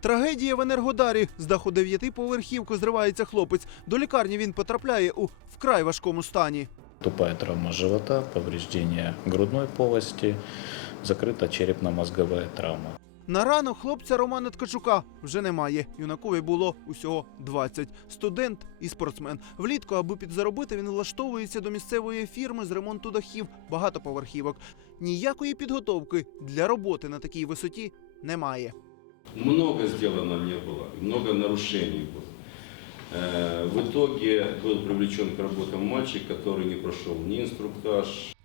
Трагедія в Енергодарі. З даху дев'ятиповерхівки зривається хлопець. До лікарні він потрапляє у вкрай важкому стані. Тупая травма живота, повреждение грудной полости, закрыта черепно-мозговая травма. На ранок хлопця Романа Ткачука вже немає. Юнакові було усього 20. Студент і спортсмен. Влітку, аби підзаробити, він влаштовується до місцевої фірми з ремонту дахів багатоповерхівок. Ніякої підготовки для роботи на такій висоті немає. Много сделано не было, много нарушений было. Э, В итоге был привлечен к работам мальчик, который не прошел ни инструктаж,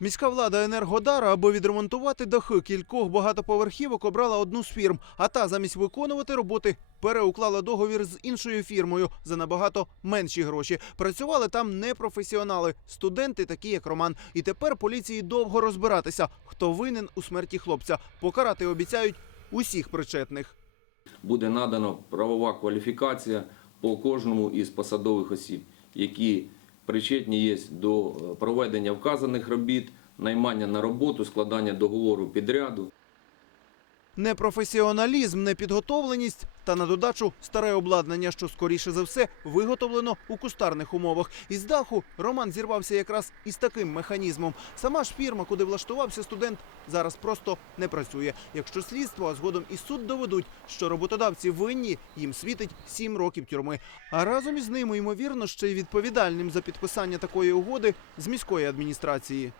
Міська влада Енергодара, аби відремонтувати дахи кількох багатоповерхівок, обрала одну з фірм, а та замість виконувати роботи переуклала договір з іншою фірмою за набагато менші гроші. Працювали там непрофесіонали, студенти, такі як Роман. І тепер поліції довго розбиратися, хто винен у смерті хлопця. Покарати обіцяють усіх причетних. буде надана правова кваліфікація по кожному із посадових осіб, які причетні є до е, проведення вказаних робіт, наймання на роботу, складання договору підряду. Непрофесіоналізм, непідготовленість та на додачу старе обладнання, що скоріше за все виготовлено у кустарних умовах. Із даху Роман зірвався якраз із таким механізмом. Сама ж фірма, куди влаштувався студент, зараз просто не працює. Якщо слідство, а згодом і суд доведуть, що роботодавці винні, їм світить сім років тюрми. А разом із ними, ймовірно, ще й відповідальним за підписання такої угоди з міської адміністрації.